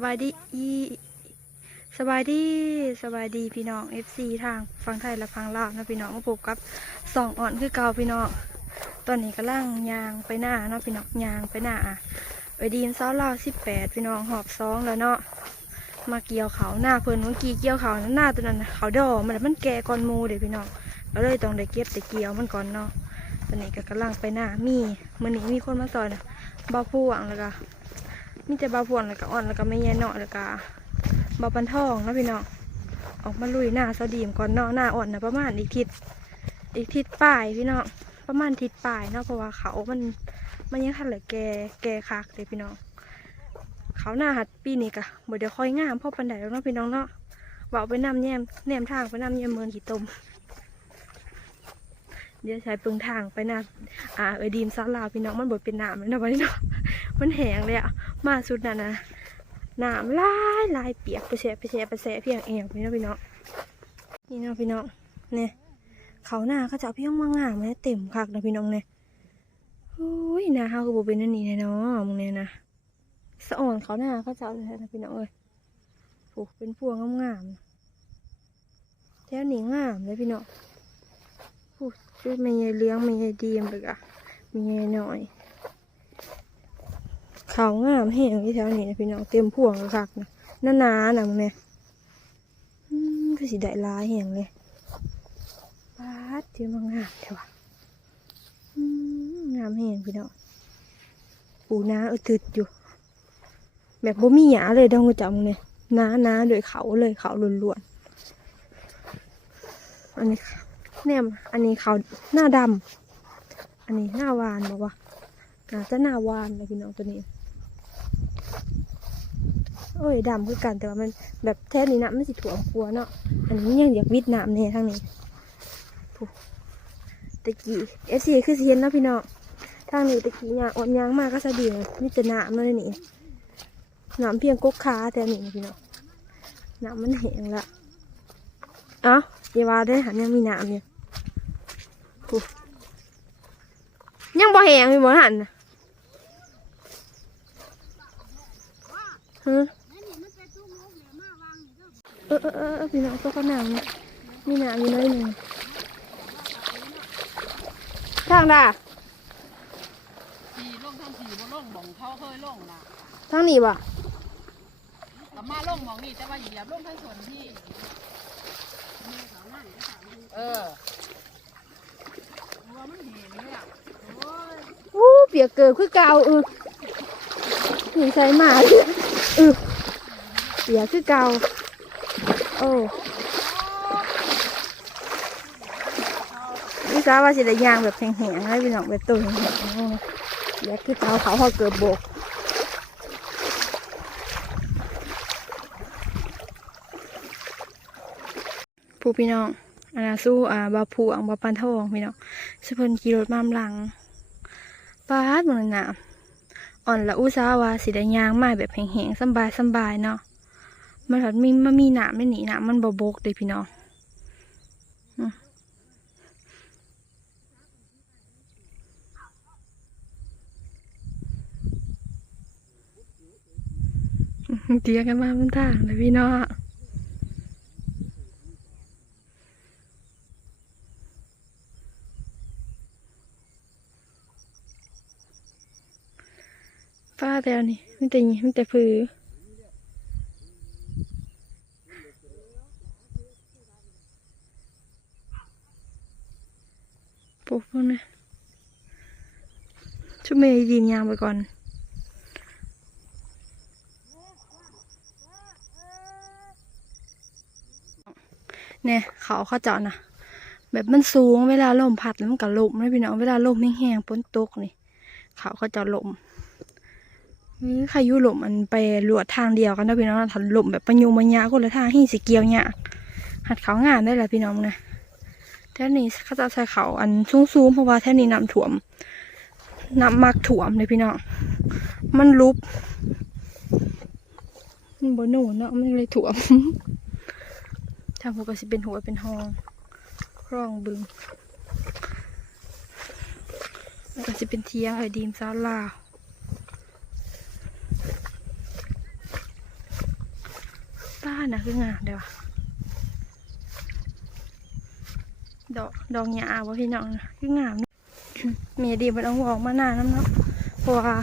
สบายดีอีสบายดีสบายดีพี่น้อง FC ทางฝั่งไทยและฝั่งลาวนะพี่น้องมาพบกับสองอ่อนคือเก่าพี่น้องตอนนี้กำลังยางไปหน้าเนาะพี่น้องยางไปหน้าอะไปดีมเสาลาวสิบแปดพี่น้องหอบสองแล้วเนาะมาเกี่ยวเขาหน้าเพิ่นเมื่อกี้เกี่ยวเขาหน้าตัวนั้นน่ะเขาดอมันมันแก่ก่อนมูเดี๋ยวพี่น้องก็เลยต้องได้เก็บแต่เกี่ยวมันก่อนเนาะตอนนี้ก็กำลังไปหน้ามีมันนี้มีคนมาซอยนะบ่าวผู้หวังแล้วก็ มีแต่บาพวนแล้วก็อ่อนแล้วก็ไม่แย่เนาะแล้วก็บาปันทองนะพี่น้องออกมาลุยหน้าสดีมก่อนเนาะหน้าอ่อนนะประมาณอีกทิศอีกทิศปลายพี่น้องประมาณทิศปลายเนาะเพราะว่าเขามันมันยังทันเหลือแกแกคักเลยพี่น้องเขาหน้าหัดปีนี้กะบ่เดี๋ยวค่อยงามพ่อปันไดแล้วเนาะพี่น้องเนาะเอาไปนำแยมแนมทางไปนำแยมเมืองขี่ตมเดี๋ยวใช้ปึงทางไปหน้าอ่าเออดีมซาลาพี่น้องมันบดเป็นน้ำเลยนะวันนี้เนาะ มันแห้งเลยอะมาสุดน่ะนะน้ำลายลายเปียกไปแฉะไปแฉะไปแฉะเพียงเองพี่น้องพี่น้องนี่นะพี่น้องเนี่ยเขาหน้าเขาจะเอาพี่น้องมางามเลยเต็มคักนะพี่น้องเนี่ยโอ้ยหน้าเฮาก็บ่เป็นอันนี้แน่นาะมึงเนี่ยนะสะอ่อนเขาหน้าเขาจะเอาเลยนะพี่น้องเอ้ยโอ้เป็นพวงงามๆนะแถวนี้งามเลยพี่น้องโอ้ชื่อแม่ยายเลี้ยงแม่ยายดีมเลยอะแม่ยายหน่อย เขาวงามแห้งที่แถวนี้นะพี่น้องเต็มพวงคักนะนานาๆนะมึงเนี่ยอืมก็สิได้ลายแห้งเลยปาดเจอมางามเถอะวะงามแห้งพี่น้องปูน้าเออตึดอยู่ แบบบ่มีหยาเลยดองกระจังเนี่ยนานาๆโดยเขาเลยเขาล้วนๆอันนี้เนี่ยอันนี้เขาหน้าดำอันนี้หน้าวานบอกว่าน่าจะหน้าวานเลยพี่น้องตัวนี้ โอ้ยดำคือกันแต่ว่ามันแบบแท้นี้นะมันสิถั่วกลัวเนาะอันนี้ยังอยากวิดน้ำเนี่ยทางนี้ตะกี้เอฟซีคือสิเห็นเนาะพี่น้องทางนี้ตะกี้เนี่ยอ่อนยางมากก็สะดีเลยมีแต่น้ำมเลยนี่น้ำเพียงกกขาแต่นี่พี่น้องน้ำมันแห้งละเอ้าอย่าวาได้หันยังมีน้ำอยู่ยังบ่แห้งอยู่บ่หันนะฮะ เออเออเออเออพี่น้องตัวก็หนังเนี่ยมีหนังอยู่เลยหนึ่งทางด่าขี่ลงทางขี่บ่ลงหมองเขาเคยลงนะทางนี้บ่แต่มาลงหมองนี่แต่ว่าเหยียบลงทางส่วนที่เออหัวมันเห็นเลยอะโอ้ยอู้เปียกเกิดคือเก่าเออหนีใส่หมาเออเปียกคือเก่า โอ้นี่ซาว่าสิได้ย่างแบบแห้งๆให้พี่น้องแบบตัวแห้งๆเอานเปียกคือเก่าเขาพอเกิดโบกผู้พี่น้องอันนาสู้อ่าบาผูอังบาปันทองพี่น้องสะเพิ่นขี่รถมาหลังปาดเหมือนน่ะอ่อนละอุตสาว่าสิได้ยางไมาแบบแห้งๆสบายสบายเนาะ มันแบบมีมันมีหนามไม่หนีหนามมันบบกเลยพี่น้องเตียกันมาบนทางเลยพี่น้องป้าแต่นนี้มันแต่ไมันแต่ผือ ปุ๊บพวกนี้ชุบเมย์ดีมยางไปก่อนเนี่ยเขาเขาเจาะนะแบบมันสูงเวลาลมพัดแล้วมันก็ลมเลยพี่น้องเวลาลมแห้งๆฝนตกนี่เขาเขาเจาะลมอืมใครยุหลมมันไปลวดทางเดียวกันนะพี่น้องถันลมแบบปัญญูมัญญาคนละทางหิ้งสีเกียวเนี่ยหัดเขางานได้แหละพี่น้องนะ ท่นี้เขาจะใช้เขาอันสูงๆเพราะว่าแท่นี้น้ำถ่วมน้ำมักถ่วมเลยพี่น้องมันลุบมันบนหนูเนาะมันเลยถ่วมทางหัวก็สิเป็นหัวเป็นห้องคร่องบึงแล้วก็สิเป็นเทียงไอดีมซาลาวป้าน่ะคืองามเด้อ ดอกดอกหญ้าบ่พี่น้องคืองามเมียดีมันเอาหัวออกมาหน้าน้ำเนาะเพราะว่า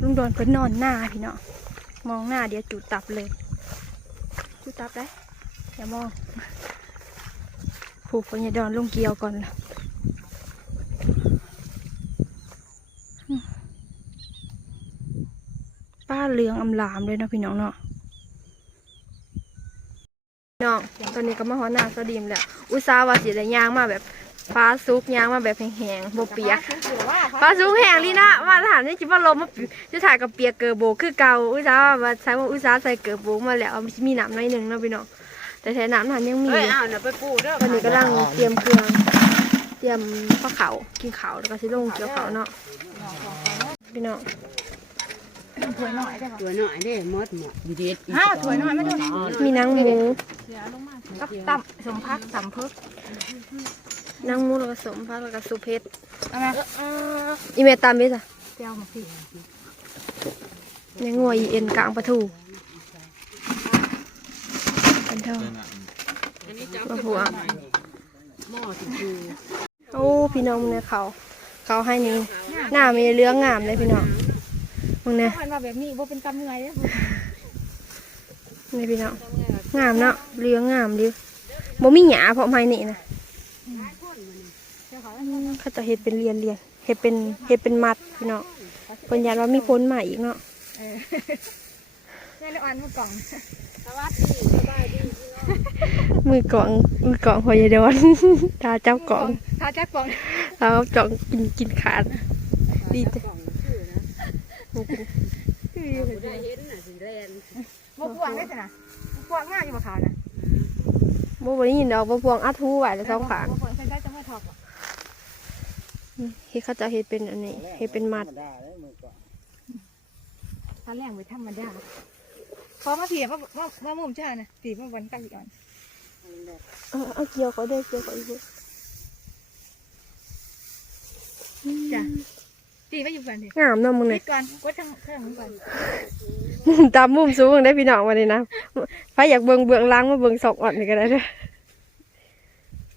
ลุงโดนเพิ่นนอนหน้าพี่เนาะมองหน้าเดี๋ยวจุดตับเลย จุดตับได้อย่ามองผูกพญาดอนลงเกียวก่อนล่ะป้าเลืองอำลามเลยเนาะพี่น้องเนาะ น้องตอนนี้ก็มาหอหน้าสดีมแล้วอุตส่าห์ว่าสิได้ย่างมาแบบฟ้าซุกย่างมาแบบแห้งๆบ่เปียกปลาสูงแห้งลีนะมาถามนี่คิดว่าลมมาจะถ่ายกับเปียกเกอร์โบคือเก่าอุตส่าห์ว่าใช้ว่าอุตส่าห์ใส่เกอร์โบมาแล้วมีน้ำหน้อยหนึ่งเนาะพี่น้องแต่แท้น้ำนั้นยังมีเฮ้ยอ้าวน่ะไปปูเด้อวันนี้กำลังเตรียมเครื่องเตรียมข้าวเขากินเขาวแล้วก็สิลงเกี่ยวเขาวเนาะพี่น้องถวยหน่อยได้ค่ะตัวน้อยเด้มดหมดดีเด็ดอ้าวถวยหน่อยไม่ได้มีนางหมู กับตับสมพักสำพึกนางหมูแล้วก็สมพักแล้วก็สุเพชรเอาไหมอีเมตามเบสอะเจียวมาพี่ในงัวอีเอ็นกลางปลาทูเป็นเท่าอันนี้จับปลาหัวหม้อสิคือโอ้พี่น้องมึงเนี่ยเขา เขาให้นี่หน้ามีเรื่องงามเลยพี่น้องมึงเนี่ยมันมาแบบนี้ว่าเป็นตำเงยเด้อนี่พี่น้อง งามเนาะเรื่องงามดิบ่มีหยาเพราะไม้นี่นะเขาจะเห็ดเป็นเรียนเรียนเห็ดเป็นเห็ดเป็นมัดพี่น้องปัญญาว่ามีพ้นใหม่อีกเนาะนี่เลยอันมากล่องมือกล่องมือกล่องหอยดอนตาเจ้ากล่องถ้าจักกล่องเอาจ่องกินกินขาดดีจ้ะได้เห็นน่ะสิแลนบ่พวงได้สินะบ่ พวงง่ายอยู่บ่ขาวนะบ่บ่ได้ยินดอกบ่พวงอัดหูไว้แล้วสองขางบ่พวงใช้ได้จะไม่ทอกเฮ็ดเขาจะเฮ็ดเป็นอันนี้เฮ็ดเป็นมัดตอนแรกไปธรรมดาพอมาเถียมามามามุมจ้านะตีมาวันกันอีกอ่อนเออเอาเกี่ยวเขาได้เกี่ยวเขาอีกจ้ะ ตีมาอยู่กันดิงามเนาะมึงปิเนี่ยดก่อนกดทางข้างหลังก่อนมุมตามมุมสูงได้พี่น้องมาเลยนะใครอยากเบิ่งเบื้องหล่างมาเบิ่งสองอ่อนนี่ก็ได้เด้อ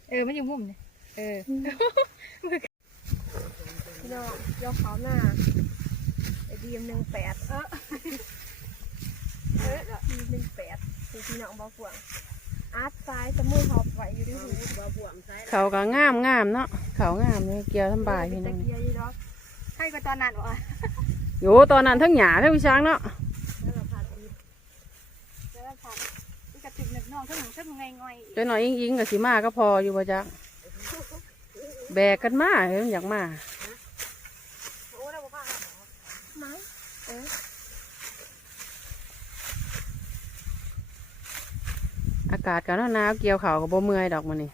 เออมันอยู่มุมนี่เออพี่น้องยกเขาหน้าไอ้ดีมหนึ่งแปดเออเออดีหนึ่งแปดคือพี่น้องบ่กวางอาร์ตซ้ายจะมือหอบไหวอยู่ด้วยหูเขาก็งามงามเนาะเขางามเลยเกี่ยวทำบายพี่ตะน้องเกียร์ยี่ดอก ใครก็ตอนนั้นวะโยตอนนั้นทั้งหยาทั้งวิช้างเนาะแล้วเราพาดีแล้วผัดนี่กระติกหนึ่งน้องก็หนึ่งซึ่งไงง่อยเจ้าหน่อยอิงอิงกับสีมาก็พออยู่ประจักแบกกันมาเฮ้ยมันอยากมาโอ้เราบอกว่ามั้งเอออากาศกันหนาวเกี่ยวเขากับบ่เมื่อยดอกมันนี่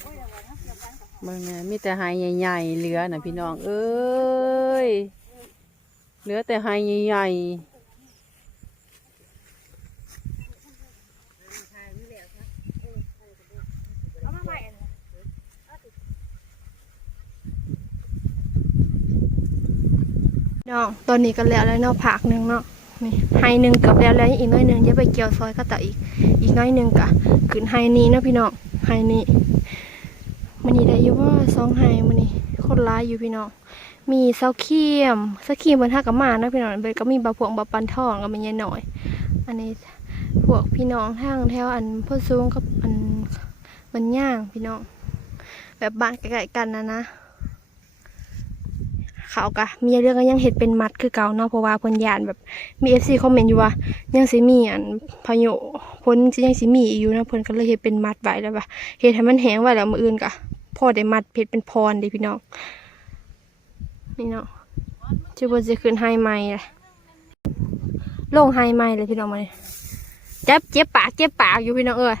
โอ้ยอย่างไรนะอย่างนั้นก็ เบิ่งเนี่ยมีแต่หายใหญ่ๆเหลือนะพี่น้องเอ้ยเหลือแต่หายใหญ่ๆเอามาใหม่อันนี้น้องตอนนี้ก็แล้วแล้วเนาะผักหนึ่งเนาะนี่ไฮหนึ่งเกับแล้วแล้วอีกน้อยหนึ่งจะไปเกี่ยวซอยก็ต่ออีก อีกน้อยหนึ่งกะขึ้นไฮนี้เนาะพี่น้องไฮนี้ มันนี่ได้อยู่ว่าสองไฮมันนี่คนร้ายอยู่พี่น้อง มีเสาเขียมเสาเขียมบนห้ากับมานะพี่น้องเบก็มีบะพวงบะปันทองก็มียายหน่อย อันนี้พวกพี่น้องทางแถวอันพ่อซูงกับอันมันย่างพี่น้อง แบบบ้านใกล้ๆกันนะนะ เขากะมีเรื่องก็ยังเห็ดเป็นมัดคือเก่าเนาะเพราะว่าเพิ่นยานแบบมีเอฟซีคอมเมนต์อยู่ว่ายังสิมีอันพายุพ้นสิยังสิมีอีกอยู่นะเพิ่นก็เลยเฮ็ดเป็นมัดไว้แล้วว่าเฮ็ดให้มันแห้งไว้แล้วมื้ออื่นกะพอได้มัดเฮ็ดเป็นพรเด้พี่น้องนี่เนาะชื่อเพิ่นสิขึ้นไฮใหม่เลยลงไฮใหม่เลยพี่น้องมาเลยเจ็บเจ็บปากเจ็บปากอยู่พี่น้องเอ้ย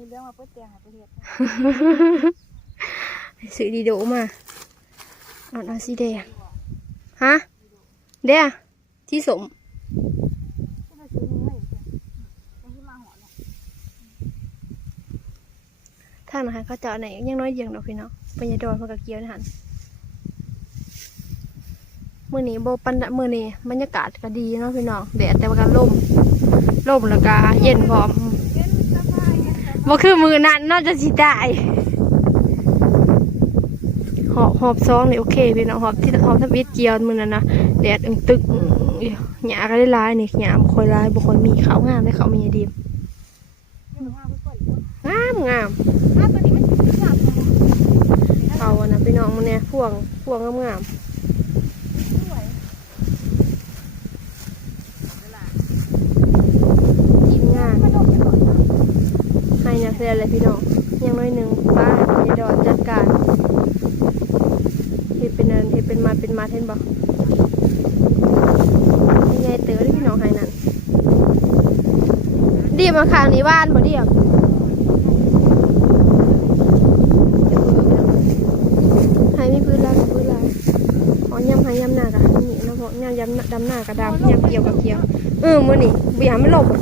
มีเรื่องมาเปิดเตียงหาประเทศซื้อดีโดมา อาเอาสีแดงฮะเด้อที่สมที่มาซื้อเงินอยู่ยังที่มาหอเนี่ยทางนะคะก็จะไหนยังน้อยเดียงดอกพี่น้องปัญญาดอนพวกกะเกียวนะหันมื้อนี้บ่ปันเมื้อนี้บรรยากาศก็ดีเนาะพี่น้องแดดแต่ว่าก็ลมลมแล้วก็เย็นพร้อมบ่คือมือนั้นเนาจะสิตายหอบ หอบซองนี่โอเคพี่น้องหอบที่หอบทำอิฐเจียวมือนั้นนะแดดอึงตึกหญ้าก็ได้หลายนี่หญ้าบค่อยหลายบ่ค่อยมีเขางามได้เขามีดีงามงามถ้าตัวนี้มันสามเขาอะนะพี่น้องมันเนี่ยพวงพวงงามๆทีมงานให้นักเรียนเลยพี่น้องยังน้อยหนึ่งบ้านในดอนจัดการ เฮ็ดเป็นนันเฮ็ดเป็นมาเป็นมาเห็นบอกยังไงเต๋อที่พี่น้องให้นั่นเดียบมาข้างนี้บ้านบ่เดียบให้มีพื้นแล้วพื้นแล้วอ๋อยำห้ยำหน้ากะนี่นะพราะยำยำดำหน้ากะดำยำเกี่ยวกับเกี่ยวเออมื้อนี้บ่อยากมันหลบอะ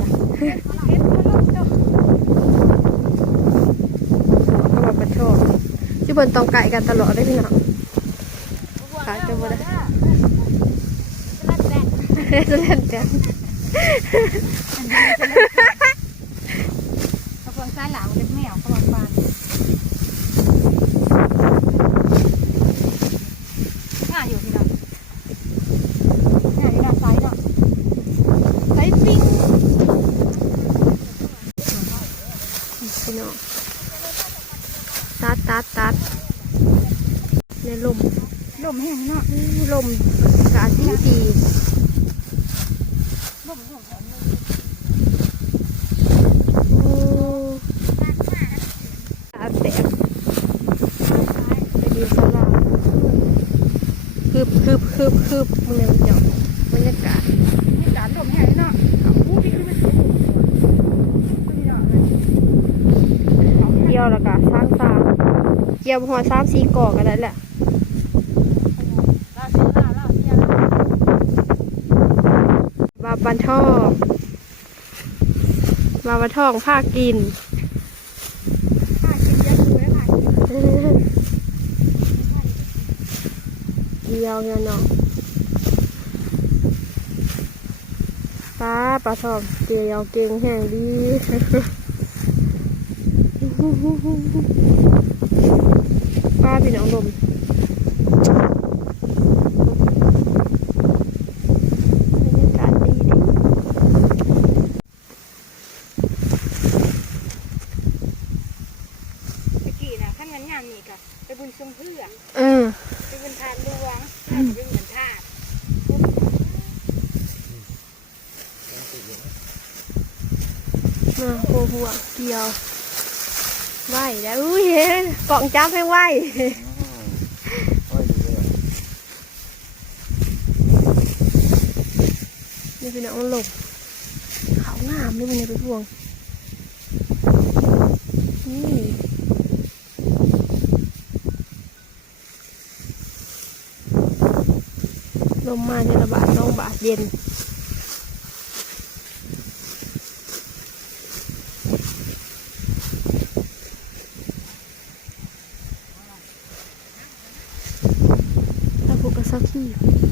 เขาบอกเป็นโชคที่บนต้องไก่กันตลอดได้พี่น้องขายกันหมดเลย จะเล่นกันกระเพื่องซ้ายหลังเล็กแมวกระเพื่องบานง่ายอยู่พี่น้องง่ายอยู่ด้านซ้ายเนาะไซปิ้ง พี่น้องตัดตัดตัดในลม ลมแห้งเนาะ อื้อลมอากาศดีดี ลมแห้ง โอ้อากาศแตกไปดีสลา คืบคืบคืบคืบมึงเนี่ยมันเนาะบรรยากาศมีการลมแห้งเนาะอู้พี่คือมันสูงพี่น้องเลยเกี่ยวแล้วก็สร้างสร้างเกี่ยวหัวสามสี่ก่อก็ได้แหละลาเสียลาลาเสียลาบาบันทองบาบันทองผ้ากิน ค่ะกินเยอะดูแล้วค่ะ เดียวเนี่ยเนาะป้าปลาทอบเกียวเก่งแห่งดีป้าพี่น้องลมบรรยากาศดีดี ตะกี้นะขั้น เงินงานนี่ค่ะไปบุญทรงเพื่อเออไปบุญทานหลวงไปบุญเหมือนทาสมาโคหัวเกี่ยวไหวแล้วอุ้ยเห็นกล่องจับให้ไหวนี่เป็นน้องหลบขาวงามนี่มันเนี่ยเป็นพวงนี่ ลมมาในระบาดน้องบาดเย็นถ้าผูกกับเซาขี้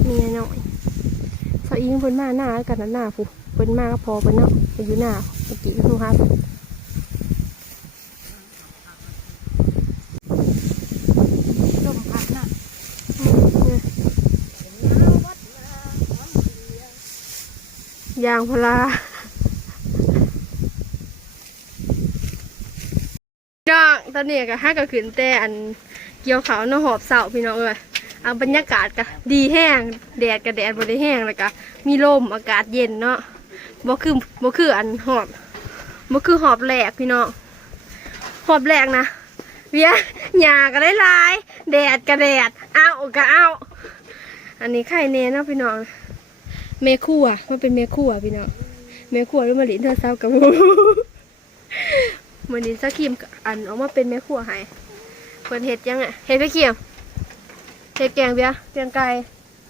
มีหน่อยเซาอิงเพิ่นมาหน้ากันนะหน้าผูกเพิ่นมาก็พอเพิ่นเนาะอยู่หน้าเมื่อกี้หนูหาเพิ่น ลมพัดน่ะ อืมเนี่ย ยางพาราน้องตอนนี้ก็ห้าก็ขึ้นแต่อันเกี่ยวเขาวเนาะหอบเสาพี่น้องเอ้ยเอาบรรยากาศก็ดีแห้งแดดก็แดดบ่ได้แห้งแล้วก็มีลมอากาศเย็นเนาะบ่คือบ่คืออันหอบบ่คือหอบแหลกพี่น้องหอบแหลกนะเวียหญ้าก็ได้ลาย แดดก็แดดอ้าวก็อ้าวอันนี้ไข่เนเนาะพี่น้อง แม่ครัวมันเป็นแม่ครัวพี่น้องแม่ครัวหรือมาลินเธอเศร้ากับหมูมื้อนี้สักครีมก็อันออกมาเป็นแม่ครัวให้เพิ่นเฮ็ดยังไงเฮ็ดไปเคียมเฮ็ดแกงเบียร์แกงไก่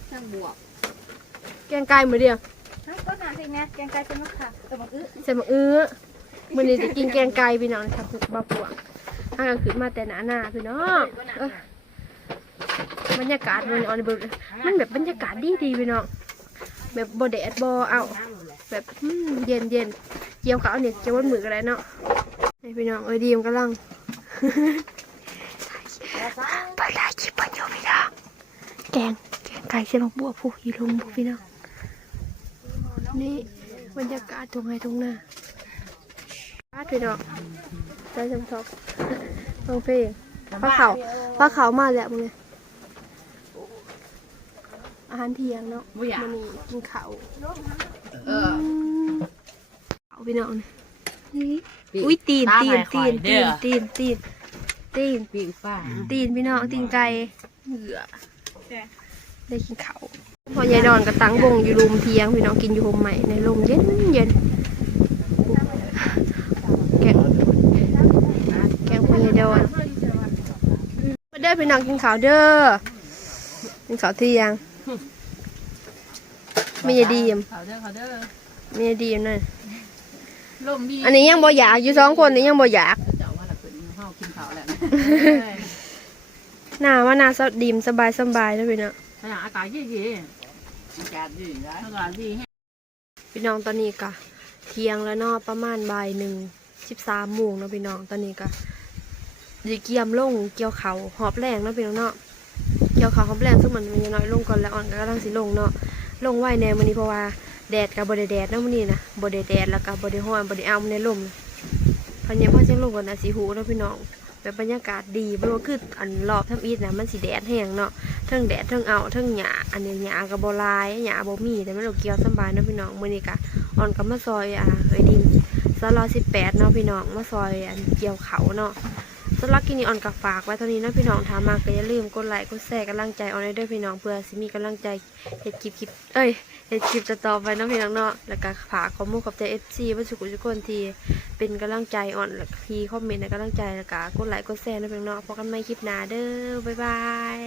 ช่างบวกแกงไก่มื้อเดียวฮะต้นน้ำสิแม่แกงไก่เป็นมะขามแต่บักอื้อใส่มะอื้อมื้อนี้จะกินแกงไก่พี่น้องครับบ่ปวงถ้าก็ขึ้นมาแต่หน้าหน้าพี่น้องเอ้ยบรรยากาศมันออนเบิร์มันแบบบรรยากาศดีดีๆพี่น้อง แบบบ่แดดบ่เอาแบบเย็นเย็นเกี่ยวเขาเนี่ยเกี่ยววันมือกันเลยเนาะนี่พี่น้องเอ้ยดีมกำลังไปได้คลิปมันอยู่พี่น้องแกงแกงไก่เส้นบัวผู้อยู่ลงบุพี่น้องนี่บรรยากาศตรงไหนตรงหน้าอาพี่น้องได้จำทอบฟังเพลงพระเขาพระเขามาแล้วมึงเนี่ย อาหารเที่ยงเนาะบ่อยาก มันนี่กินข้าวเออข้าวพี่น้องนี่อุ้ยตีนตีนตีนตีนตีนตีนตีน ปีกฟ้าตีนพี่น้องตีนไก่เหงื่อได้กินเขาวพอยายดอนก็ตั้งวงอยู่รุมเทียงพี่น้องกินอยู่โฮมใหม่ในลมเย็นเย็นแกงแกงพอยายดอนมาเด้อพี่น้องกินข้าวเด้อกินข้าวเที่ยง ไม่ยายดีมเขาเด้อเขาเด้อไม่ยายดีมนั่นลมดีอันนี้ยังบ่อยากอยู่สองคนนี้ยังบ่อยากเจ้าว่าละเพิ่นเฮากินข้าวแล้วหน้าว่าหน้าสดดีมสบายสบายนะพี่น้องถ้าอย่างอากาศดีๆอากาศดีนะอากาศดีพี่น้องตอนนี้ก็เที่ยงแล้วเนาะประมาณบ่ายหนึ่งสิบสามโมงเนาะพี่น้องตอนนี้ก็ดีเกียมลงเกี่ยวเขาหอบแรงเนาะพี่น้องเนาะเกี่ยวเขาหอบแรงซึ่งมันมันยังน้อยลงก่อนแล้วอ่อนก็กำลังสิลงเนาะ ลงไวแน่มื้อนี้เพราะว่าแดดกับบดแดดนะมื้อนี้นะบดแดดแล้วก็บไดร้อนบไดอ้ามันในลมพันยังพ่อเสียงลงก่อนนะสีหูนะพี่น้องแบบบรรยากาศดีบ่ว่าคืออันรอบทำอีทนะมันสีแดดแห้งเนาะเทิงแดดเทิงเอาเทิงหยาอันนี้หยากับบลายหยาบมีแต่มันเอาเกี่ยวสบายนะพี่น้องมื้อนี้กะอ่อนกับมาซอยอ่าเอ้ยดินซาลอสิบแปดเนาะพี่น้องมาซอยอันเกี่ยวเขาเนาะ สำหรับกินนี้อ่อนกับฝากไว้เท่านี้นะพี่น้องถามมาก็อย่าลืมกดไลค์กดแชร์กำลังใจอ่อนได้ด้วยพี่น้องเพื่อสิมีกำลังใจเห็ดคลิปคลิปเอ้ยเห็ดคลิปต่อไปเนาะพี่น้องเนาะแล้วก็ฝากคอมูขอบใจ FC บ่สุขทุกคนที่เป็นกำลังใจอ่อนหลักทีคอมเมนต์ในกำลังใจแล้วก็กดไลค์กดแชร์นาะพี่น้องเนาะพบกันใหม่คลิปหน้าเด้อบ๊ายบาย